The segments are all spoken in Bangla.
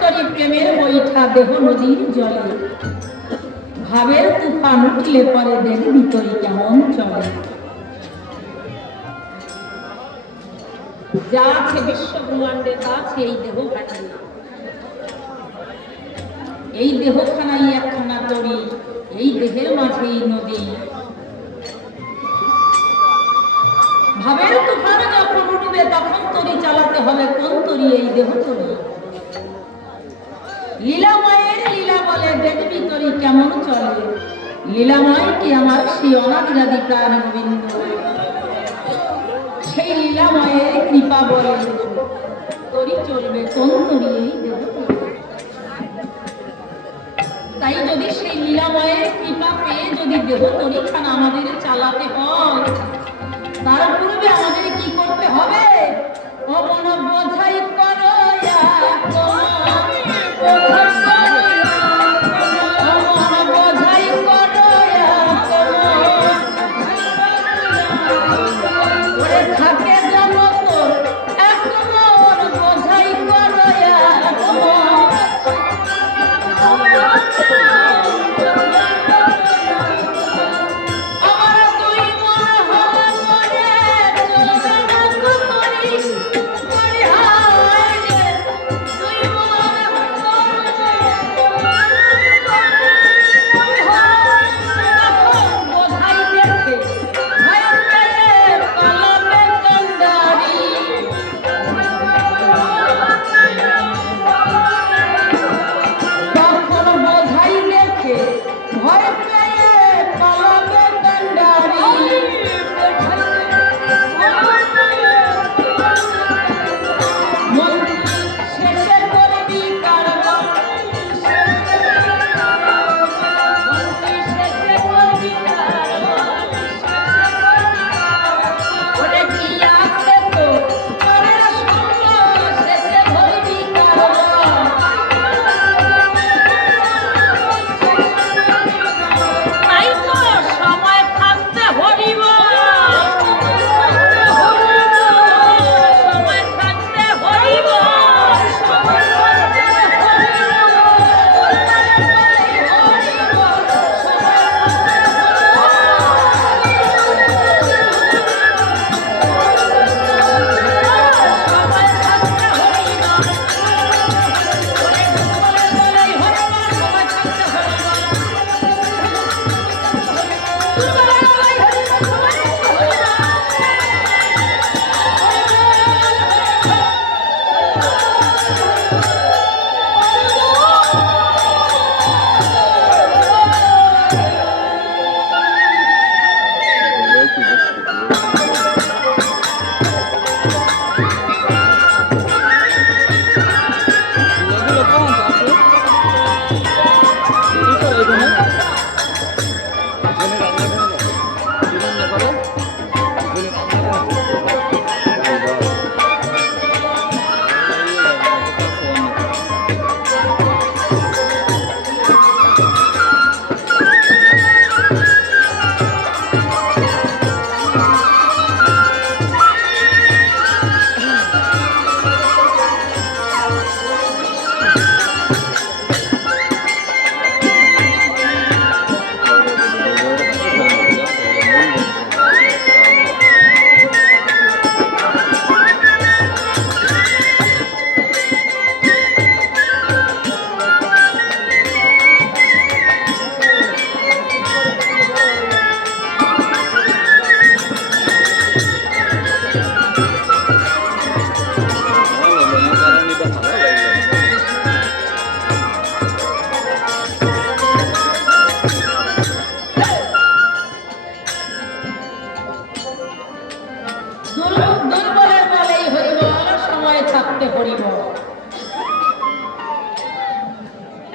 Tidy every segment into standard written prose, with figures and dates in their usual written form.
তরি প্রেমের বৈঠা দেহ নদীর জলে, ভাবের তুফান উঠলে পরে দেখবি তরি কেমন চলে। যা আছে বিশ্ব ব্রহ্মাণ্ডে তা আছে এই দেহখানায়। এই দেহখানাই একখানা তরি, এই দেহের মাঝেই নদী। ভাবের তুফান যখন উঠবে তখন তরি চালাতে হবে কোন তরি? এই দেহ তরি। লীলাময়ের লীলা বলে দেখবি তরি কেমন চলে। লীলাময় কি আমার সেই অনাদিরাদি প্রাণ গোবিন্দ, সেই লীলাময়ের কৃপা বলে তরি চলবে কোন তরি? এই দেহ তরি। তাই যদি সেই লীলাময়ের কৃপা পেয়ে যদি দেহ তরিখানা আমাদের চালাতে হয়, তার পূর্বে আমাদের কি করতে হবে? ও মন বোঝাই করো থাকে জগত এক মন বোঝাই করো।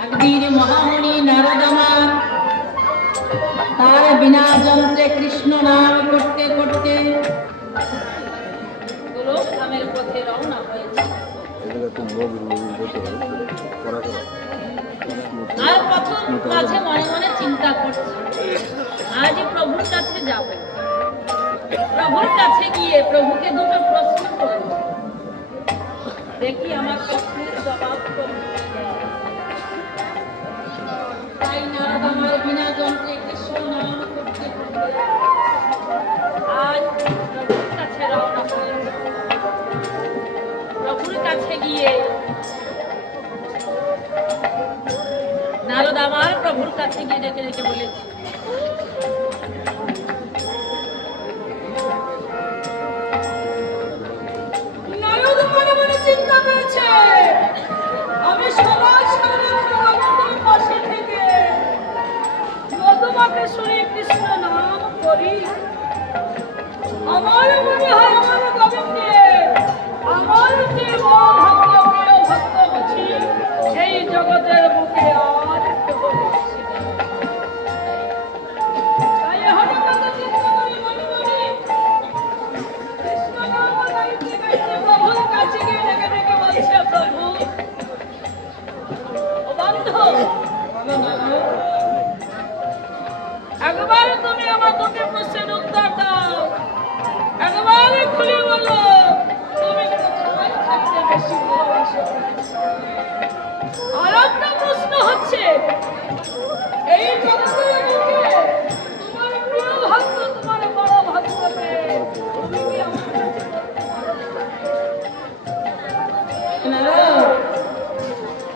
একদিন মহামুনি নারদমান তার বিনা যন্ত্রে কৃষ্ণ নাম করতে করতে গোলকধামের পথে রওনা হয়েছে। আর পথ মাঝে মনে মনে চিন্তা করছে, আজ প্রভুর কাছে যাব, প্রভুর কাছে গিয়ে প্রভুকে দুটো প্রশ্ন করব, দেখি আমার প্রশ্নের জবাব করব। প্রভুর কাছে গিয়ে ডেকে ডেকে বলেছি, নারদ মনে মনে চিন্তা করেছে আমি সবাই সারাক্ষণ পাশে থেকে তোমাকে শুনে কৃষ্ণ নাম করি, আমার মনে হয় আমার গোবিন্দে আমার যে ভক্ত প্রিয় ভক্ত আছে এই জগতের বুকে আর কেউ নেই। তাই হঠাৎ চিন্তা করি মনে মনে কৃষ্ণ নাম গাইতে গাইতে প্রভুর কাছে গিয়ে ডেকে ডেকে বলছে, প্রভু ও বান্ধব একবার তুমি আমার দুটি প্রশ্নের উত্তর দাও, একবার খুলে বলো তুমি কোথায় থাকতে বেশি ভালোবাসো। আর একটা প্রশ্ন হচ্ছে এই জগতের বুকে তোমার প্রিয় ভক্ত তোমার বড় ভক্তকে তুমি কি আমার কাছে বলতে পারো?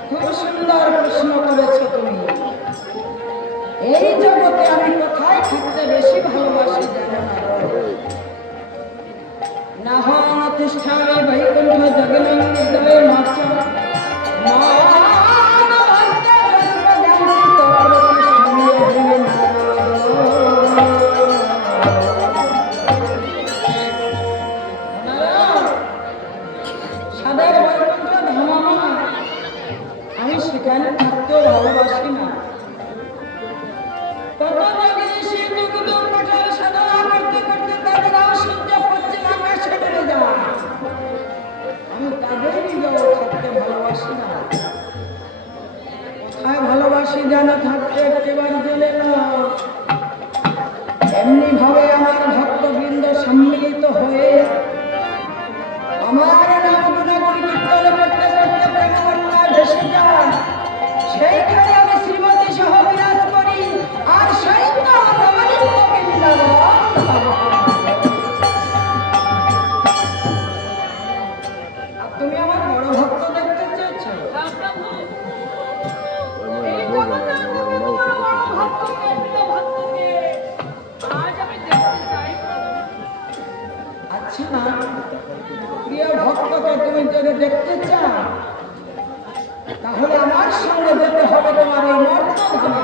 খুব সুন্দর প্রশ্ন করেছো তুমি। এই জগতে আমি কোথায় থাকতে বেশি ভালোবাসি জানো না? হন তিষ্ঠানে বৈকুণ্ঠ জগন্নাথ হৃদয়ে মাছ সাদের বৈকুণ্ঠ ধামা আমি সেখানে থাকতেও ভালোবাসি না। কত যোগী শিব যোগী কঠোর সাধনা করতে করতে তাদেরও সূর্য পশ্চিম আকাশে ডুবে যায়, আমি তাদের হৃদয়ে থাকতে ভালোবাসি না। কোথায় ভালোবাসি জানা থাকতে একেবারে জেনে না। এমনি ভাবে আমার ভক্তবৃন্দ সম্মিলিত হয়ে আমার নাম গুণাগুণ কীর্তন করতে করতে প্রেমবন্যায় ভেসে যায়, সেইখানে আমি শ্রীমতী সহ বিরাজ করি। আর সেই তো আমার অনিত্য বৃন্দাবন। আর তুমি আমার বড় ভক্ত দেখতে চেয়েছো? এই জগতের বুকে তোমার বড় ভক্তকে প্রিয় ভক্তকে আজ আমি দেখতে চাই। আচ্ছা প্রিয় ভক্তকে তুমি যদি দেখতে চাও তাহলে আমার সঙ্গে যেতে হবে তোমার এই মর্তধামে।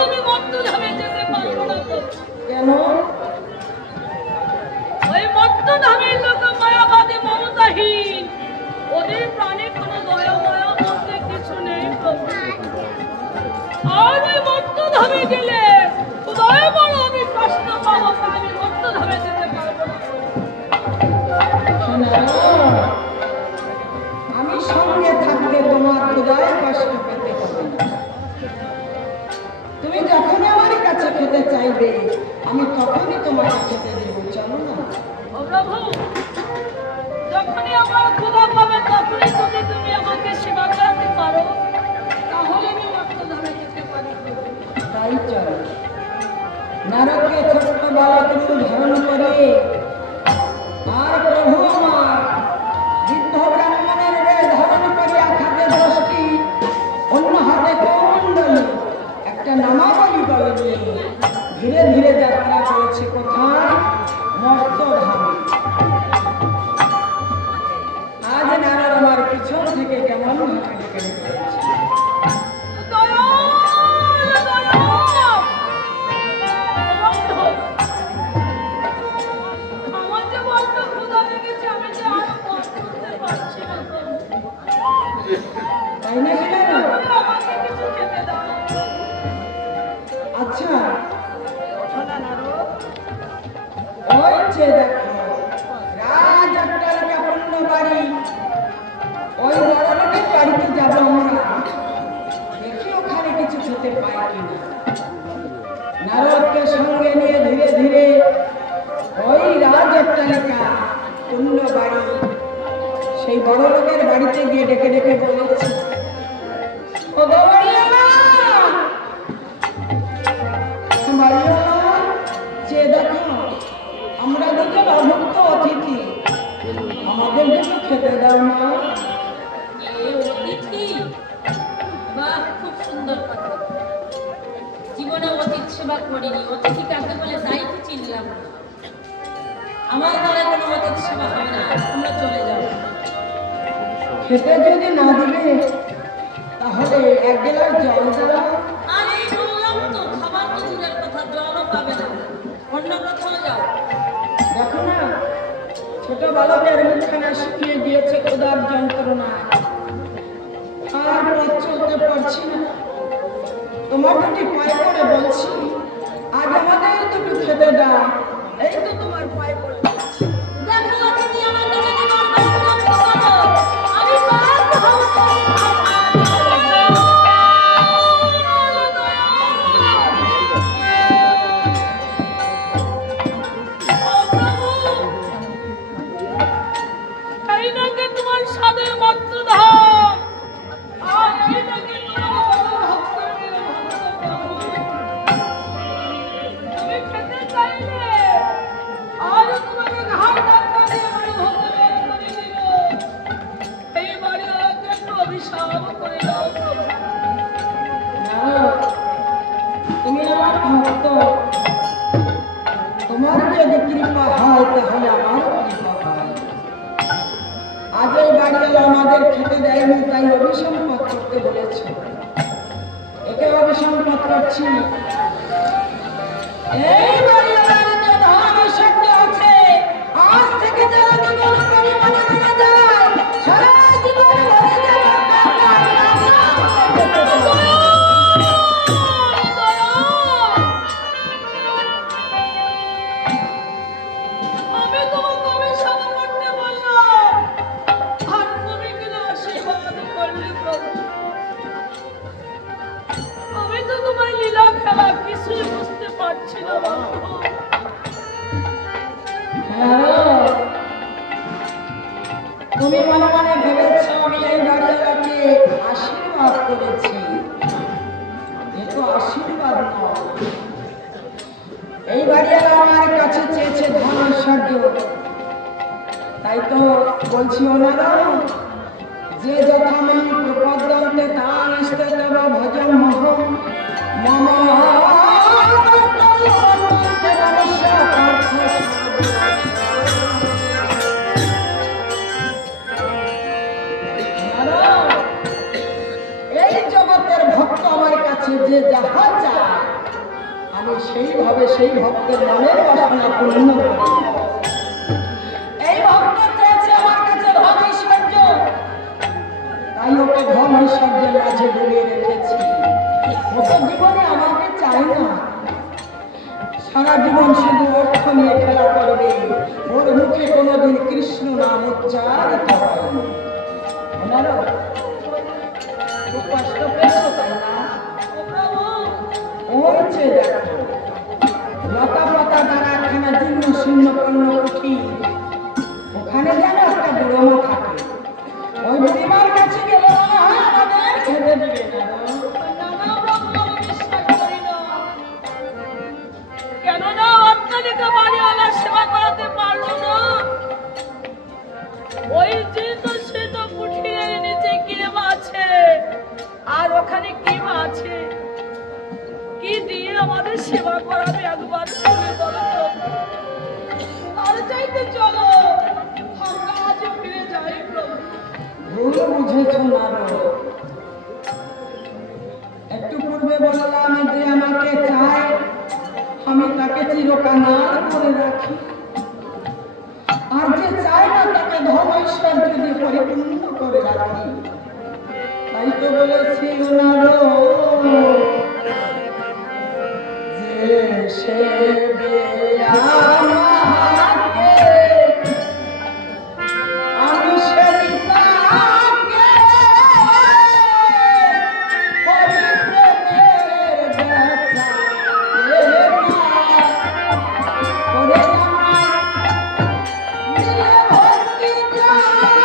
আমি মর্তধামে যেতে পারবো না। কেন? ওই মর্তধামের লোক মায়াবাদী মমতাহীন, ওদের প্রাণে কোনো দয়া মায়া বলতে কিছু নেই। আর ওই মর্তধামে গেলে দয়া বড় আমি কষ্ট পাবো, আমি মর্তধামে যেতে পারবো না। আমি সঙ্গে থাকতে তোমার হৃদয়ে কষ্ট পেতে হবে না। তুমি যখনই আমার কাছে খেতে চাইবে আমি তখনই তোমাকে খেতে দেব। চলো না। ও প্রভু, যখনই আমার ক্ষুধা পাবে তখনই যদি তুমি আমাকে সেবা করাতে পারো তাহলে আমি মর্তধামে যেতে পারি। তাই চল। নারদকে ছোট্ট বালক রূপ ধারণ করে আর প্রভু আমার বৃদ্ধ ব্রাহ্মণের বেশ ধারণ করে এক হাতে দশটি অন্য হাতে কুণ্ডলী একটা নামাবলী বলে নিয়ে ধীরে ধীরে যাত্রা করেছে কোথায়? মর্তধামে। আজ নারদ আমার পিছন থেকে কেমন ভাবে ডেকে ডেকেছে। আমার যে বড্ড ক্ষুধা লেগেছে, আমি যে আর করতে পারছি না। তাই নাকি নারদ? আমাকে কিছু খেতে দাও। আচ্ছা ওই যে দেখো রাজ অট্টালিকা পূর্ণ বাড়ি, ওই বড় লোকের বাড়িতে যাবো আমরা, দেখি ওখানে কিছু খেতে পাই কিনা। নারদকে সঙ্গে নিয়ে ধীরে ধীরে ওই রাজ অট্টালিকা পূর্ণ বাড়ি সেই বড় লোকের বাড়িতে গিয়ে ডেকে ডেকে বলেছে, ও গো বাড়িওয়ালা, বাড়িওয়ালা, যে দেখো আমরা দুজন অভুক্ত অতিথি, আমাদের কিছু খেতে দাও না। এ অতিথি, বাহ, খুব সুন্দর করিনি, অতিথি কাকে বলে তাই তো চিনলাম না। আমার দ্বারা কোনো অতিথি সেবা হবে না, তোমরা চলে যাও। খেতে যদি না দিবে তাহলে এক গ্লাস জল দাও। আরে বললাম তো, খাবার তো দূরের কথা, জলও পাবে না, অন্য কোথাও যাও। দেখো না, ছোট বালকের মুখখানা শুকিয়ে গিয়েছে ক্ষুধার যন্ত্রণা, আর পথ চলতে পারছি না। তোমার দুটি পায়ে পড়ে বলছি, আজ আমাদের দুটো খেতে দাও। এই তো তোমার পায়ে পড়ে বলছি। দেখো অতিথি, আমার দিকে তোমার বন্ধুত্ব করো, আমি বাধ্য হব। এই নাকি তোমার স্বাদের মন্ত্রধাম, আর এই নাকি তোমার ভক্তের ভক্ত। তুমি খেতে চাইলে আজ তোমাকে ঘাট ধাক্কা দিয়ে বাড়ি হতে বের করে দিল। এই বাড়িওয়ালাকে একটু অভিশাপ করে দাও প্রভু। না, তুমি আমার ভক্ত, তোমার যদি কৃপা হয় তাহলে আমার কৃপা হয়। আজ এই বাড়িওয়ালা আমাদের খেতে দেয়নি, তাই অভিসম্পাদ করতে বলেছ। একে অভিসম্পাদ করছি। এই বাড়িওয়ালার যে ধন ঐশ্বর্য আছে, আজ থেকে যারা জীবন পরিমাণে জেনে যায়, সারা জীবন ভরে যাবে টাকা, আমি তোমাকে অভিশাপ করতে বললাম, আর তুমি কিনা আশীর্বাদ করলে প্রভু। আমি তো তোমার লীলা খেলা কিছুই বুঝতে পারছি না বাবু। হ্যাঁ, তুমি মনে মনে ভেবেছ আমি এই বাড়িওয়ালাকে আশীর্বাদ করেছি। এ তো আশীর্বাদ নয়। এই বাড়িওয়ালা আমার কাছে চেয়েছে ধন ঐশ্বর্য, তাই তো বলছি ওনারা, যে যথামান প্রপদ্যন্তে তান ইস্তে তব ভজম মহম মম এই জগতের ভক্ত আমার কাছে যে যাহা চায়, আমি সেইভাবে সেই ভক্তের মনের বাসনা পূর্ণ করি। এই ভক্ত চেয়েছে আমার কাছে ধন ঐশ্বর্য, তাই ওকে ধন ঐশ্বর্যের মাঝে ডুবিয়ে রেখেছি। ওকে জীবনে আমাকে চাই না, সারা জীবন শুধু অর্থ নিয়ে খেলা করবে। ওর মুখে কোনোদিন কৃষ্ণ নাম উচ্চারিত হয়নি। ওনারা খুব কষ্ট পেয়েছ তাই না? ওই যে দেখো, লতা পাতা দ্বারা একখানা জীর্ণ শূন্য পণ্য উঠি, ওখানে যেন একটা বুড়ো থাকে। ওই বুড়িমার কাছে গেলে মনে হয় আমাদের খেতে দিবে না। নানা ব্রহ্ম বিশ্বাস করি না, কেননা অট্টালিকা বাড়িওয়ালা সেবা করাতে পারলো না। ওই যে তো সে তো কুঠিরের নিচে কি বা আছে, আর ওখানে কি বা আছে, কি দিয়ে আমাদের সেবা করাবে একবার শুনে বলো তো। আর চাইতে চলো, আমরা আজ ফিরে যাই প্রভু। ভুল বুঝেছ নারদ। একটু পূর্বে বললাম যে আমাকে চায়, আমি তাকে চিরকাল করে রাখি, আর যে চায় না তাকে ধন ঐশ্বর্য দিয়ে পরিপূর্ণ করে রাখি। তাই তো বলেছি নারদ, যে সেবে আমাকে আমি সেবি তাকে, পরিপ্রেমের ব্যথা করে আমার দিলে ভক্তি চন্ডাল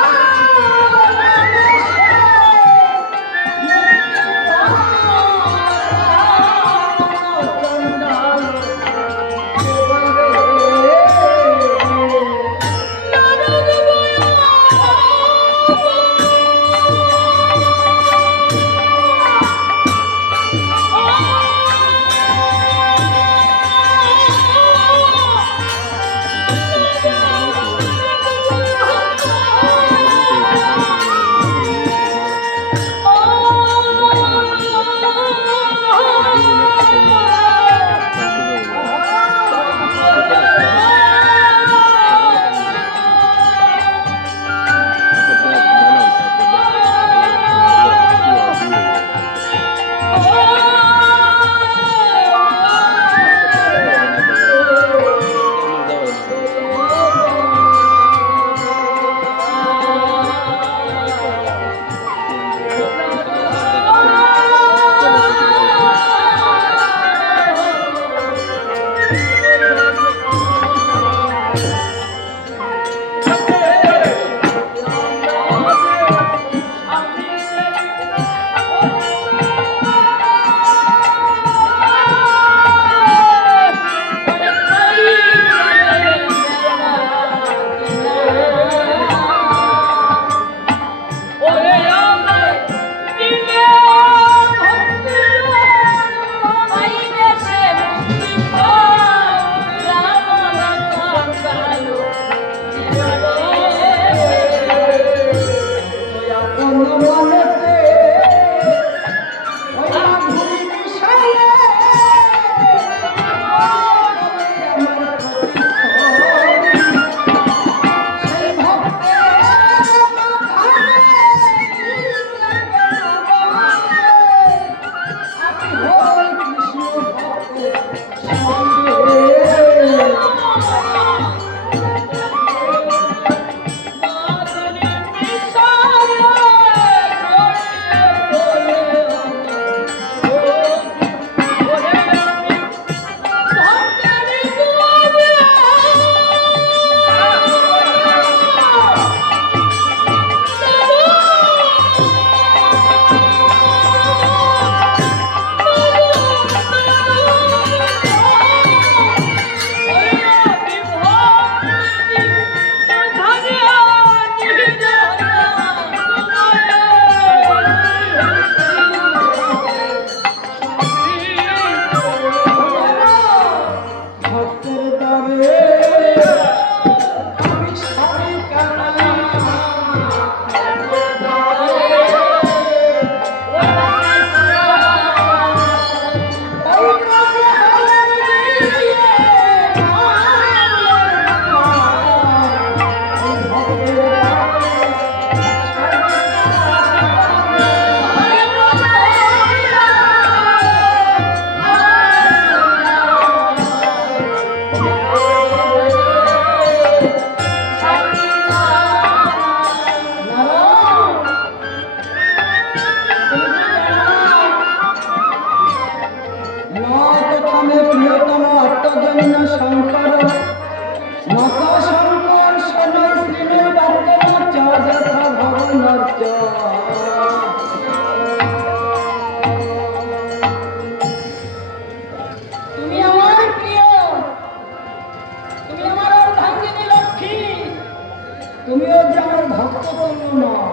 তুমিও যে আমার ভক্ত তুল্য নও।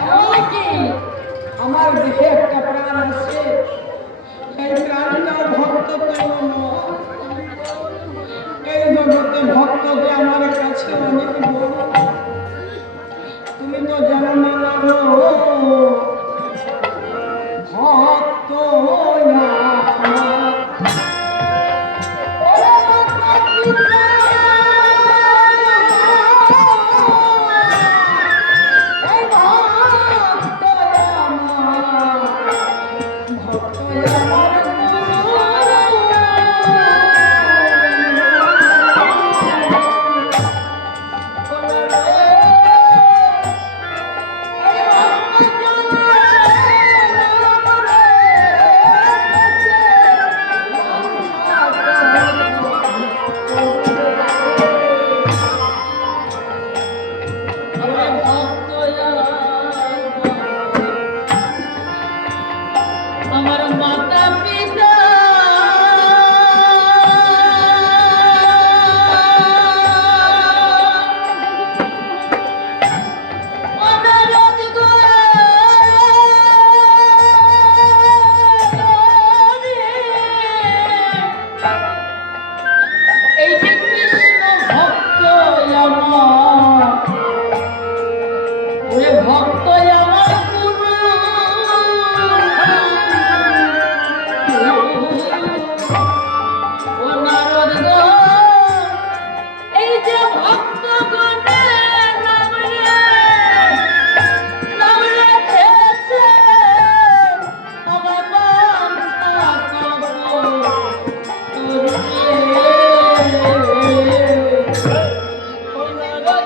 এমনকি আমার দেহে একটা প্রাণ আছে, এই প্রাণটাও ভক্ত তুল্য নয়। এই জগতে ভক্ত যে আমার কাছে অনেক বড়। তুমি তো জানো না গো, ভক্ত আমার মাতা পিতা অনুরোধ করে এই যে কৃষ্ণ ভক্ত আমার, ওরে ভক্ত আমার গুরু, ও নারদ গো, এই যে ভক্ত গণে নাম রেখেছে আমার বাঞ্ছা কবুল করবে। ও নারদ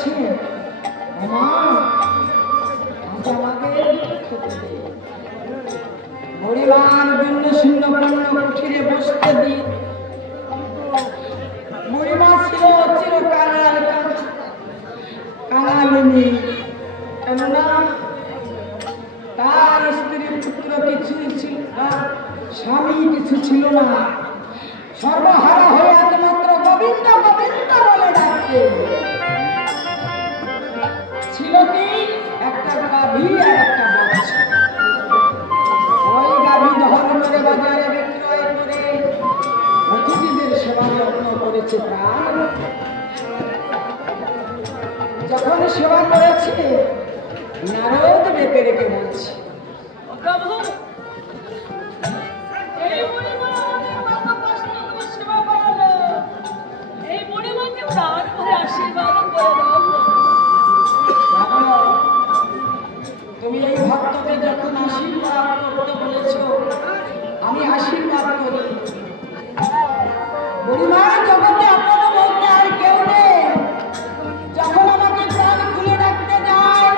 বলেছে, মা আজ আমাকে খেতে দে। বুড়িমার ভিন্ন শূন্য পূর্ণ কুঠিরে বসতে দিয়ে বুড়িমা ছিল চিরকাল কাঙালিনী। কেননা তার স্ত্রী পুত্র কিছুই ছিল না, স্বামী কিছু ছিল না, সর্বহারা হয়ে একমাত্র গোবিন্দ গোবিন্দ বলে ডাকতে। ছিল কি একটা গাভী আর একটা বাচ্চা। ওই গাভী দহন করে বাজারে বিক্রয় করে অতিথিদের সেবা যত্ন করেছে প্রাণ। যখন সেবা করেছে নারদ ডেকে রেখে বলছে, প্রভু, এই বুড়িমা আমাদের কত কষ্ট করে সেবা করালো, এই বুড়িমাকে প্রাণ ভরে আশীর্বাদ করে দাও প্রভু। জানো, তুমি এই ভক্তকে যখন আশীর্বাদ করতে বলেছ, আমি আশীর্বাদ করি। বুড়িমার জগতে আপন বলতে আর কেউ নেই। যখন আমাকে প্রাণ খুলে ডাকতে যায়,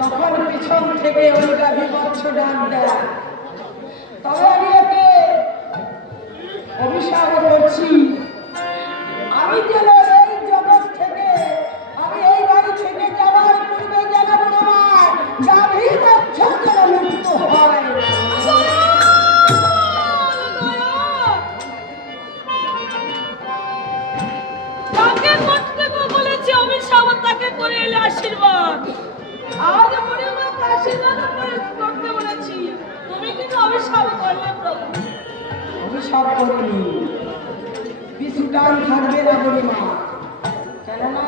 তখন পিছন থেকে ওই গাভী বৎস ডাক দেয়। তবে আমি একে অভিশাপ করছি, আমি যেন এই জগৎ থেকে, আমি এই বাড়ি থেকে যাওয়ার পূর্বে যেন আমার গাভী বৎস যেন মৃত্যু হয়। তাকে করতে বলেছি অভিশাপ, তাকে করে এলে আশীর্বাদ। আজ বুড়িমাকে আশীর্বাদ করতে বলেছি, তুমি কিন্তু অভিশাপ করলে প্রভু। অভিশাপ করিনি, পিছুটান থাকবে না বুড়িমা। কেননা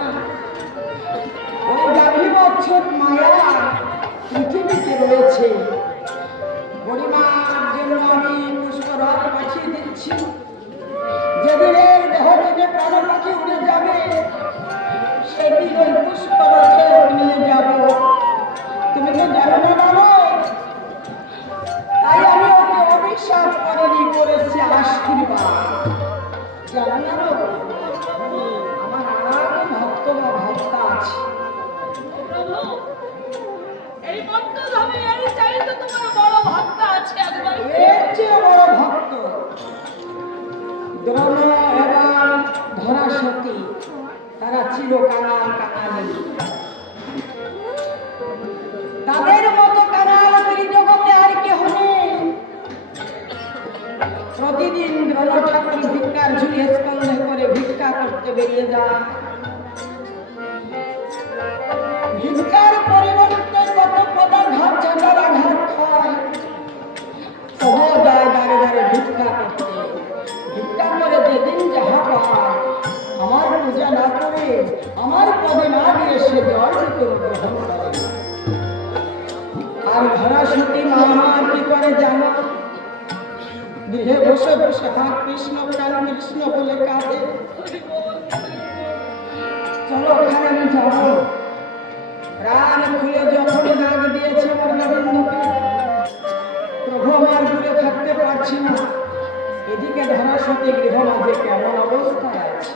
ওই গাভী বৎসর মায়া পৃথিবীতে রয়েছে। বুড়িমার জন্য আমি পুষ্পরথ পাঠিয়ে দিচ্ছি। যেদিন এর দেহ থেকে প্রাণ পাখি উড়ে যাবে, সেদিন ওই পুষ্পরথে নিয়ে যাব। তুমি তো জানো না বাবা, তাই আমি ওকে অভিশাপ করিনি, করেছি আশীর্বাদ। জানো না আমার আরো ভক্ত বা ভক্তা আছে। প্রভু, এই মর্তধামে এর চাইতে তোমার বড় ভক্ত আছে একবার। এর চেয়ে বড় ভক্ত দ্রোণ এবং ধরাসতী, তারা চিরকাল কাঙালি। তাদের মতো কাঙাল ত্রিজগতে আর কেহ নেই। প্রতিদিন দ্রোণ ঠাকুর ভিক্ষার ঝুলি স্কন্ধে করে ভিক্ষা করতে বেরিয়ে যায়। ভিক্ষার পরিবর্তে কত পদাঘাত ঝাঁটার আঘাত খায়। সহ যায় দাঁড়ে দাঁড়ে ভিক্ষা করতে। ভিক্ষা করে যেদিন যাহা পায়, আমার পূজা না করে, আমার পদে না দিয়ে সে জল ভিতরে গ্রহণ করে। আর ধরাসতী মা কি করে জানো? গৃহে বসে বসে হাত কৃষ্ণ প্রাণ কৃষ্ণ বলে কাঁদে। চলো ওখানে আমি যাবো। প্রাণ খুলে যখন ডাক দিয়েছে আমার গোবিন্দকে, প্রভু আমার দূরে থাকতে পারছি না। এদিকে ধরাসতী গৃহ মাঝে কেমন অবস্থায় আছে।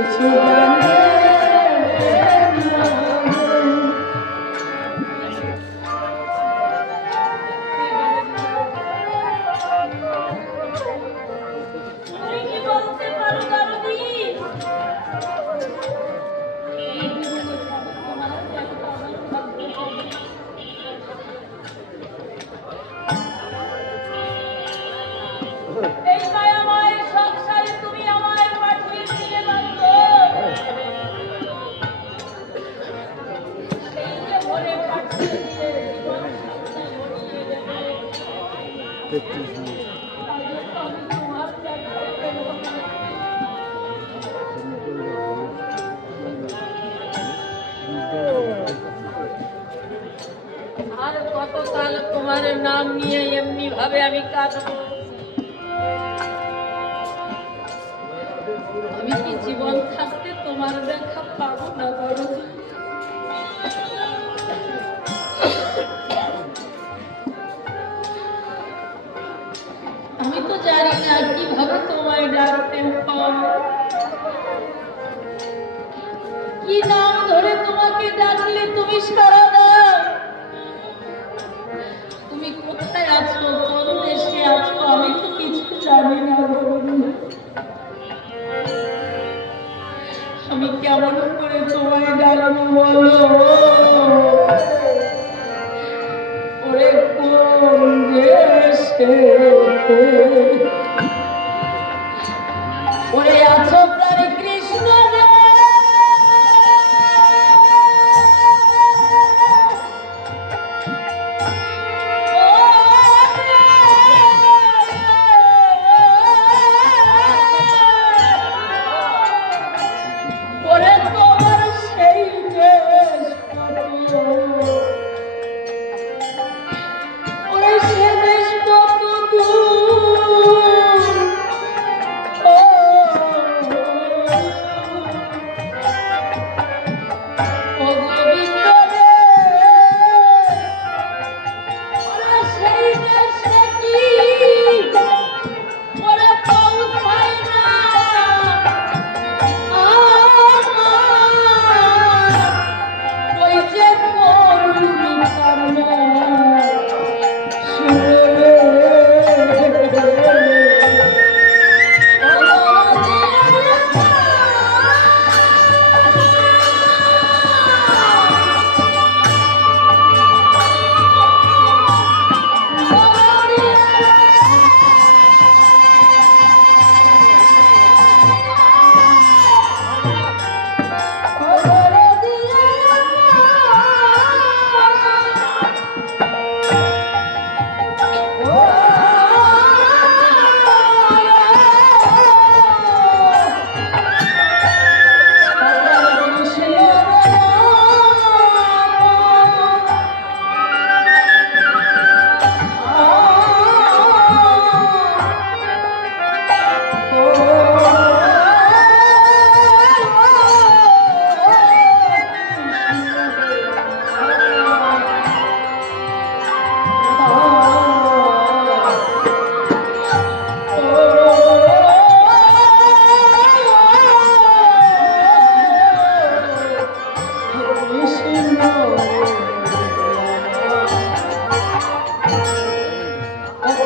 কিছু জানে না। তুমি কি বলতে পারো দারুদি? এই মায়াময় সংসারে তুমি আমায় পাঠিয়েছিলে মাত্র সেই যে ভরে পাঠিয়েছিলে জীবন সত্তা গড়িয়ে দেবে। আজও তো আমি তোমার দেখা পেল না। আর কতকাল তোমার নাম নিয়ে এমনি ভাবে আমি কাঁদবো? আমি কি জীবন থাকতে তোমার দেখা পাবো না দারুদি? আমি তো জানি না কিভাবে তোমায় ডাকতে হয়, কি নাম ধরে তোমাকে ডাকলে তুমি সাড়া দাও। তুমি কোথায় আছো, কোন দেশে আছো, আমি তো কিছু জানি না দারুদি। আমি কেমন করে তোমায় ডাকবো বলো? ওরে কোন দেশে ওরে আছো প্রাণী কৃষ্ণ রে? ওরে তোমার সেই দেশ কত, ওরে সে দেশ কত দূর। ও ও গোবিন্দ রে, ওরে সেই দেশে কি ওরে পৌঁছায় না ওই যে করুণী কান্না শুনে।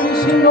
কৃষ্ণ